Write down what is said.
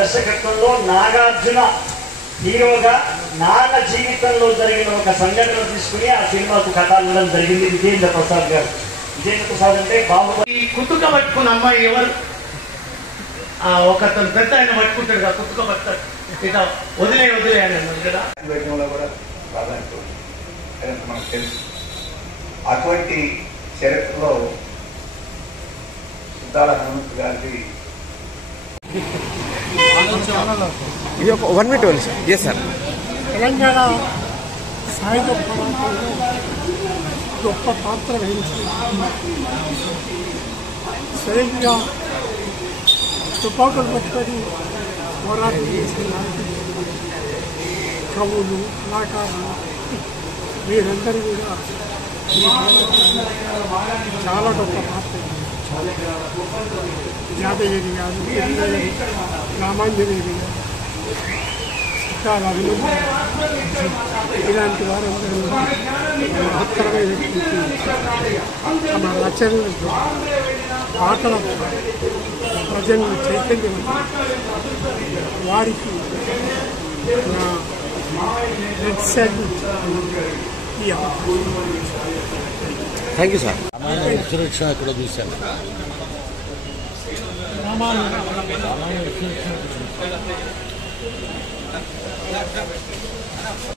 దర్శకత్వంలో నాగార్జున హీరోగా నాన్న జీవితంలో జరిగిన ఒక సంఘటన తీసుకుని ఆ సినిమాకు కథ అల్లడం జరిగింది విజేంద్ర ప్రసాద్ గారు. విజేంద్ర ప్రసాద్ అంటే బాహుబలి. ఈ కుతుక పట్టుకున్న అమ్మాయి ఎవరు? ఒకతను పెద్ద ఆయన పట్టుకుంటాడు కదా, కుతుక పడతాడు, ఇట్లా వదిలే అని అన్నాడు కదా. మనకు తెలుసు అటువంటి చరిత్రలో సుద్దాల హనుమంతు గారి ఇది ఒక 1 minute only sir. Yes sir. Telangana సాయుధ పోరాటంలో గొప్ప పాత్ర వహించి స్వయంగా తుపాకులు పట్టుకొని పోరాటం చేసిన కవులు, కళాకారులు వీరందరూ కూడా ఈ పోరాటంలో చాలా గొప్ప పాత్ర. యాదగిరి గారు, రామాంజనేయులు గారు, సిద్ధాల ఇలాంటి వారందరూ మహత్తరమైనటువంటి తమ రచనలతో పాటలతో ప్రజలను చైతన్యవంతం వారికి నా రెడ్ సాల్యూట్ ఈ థ్యాంక్ యూ సార్. సురక్ష ఇక్కడ చూశాను.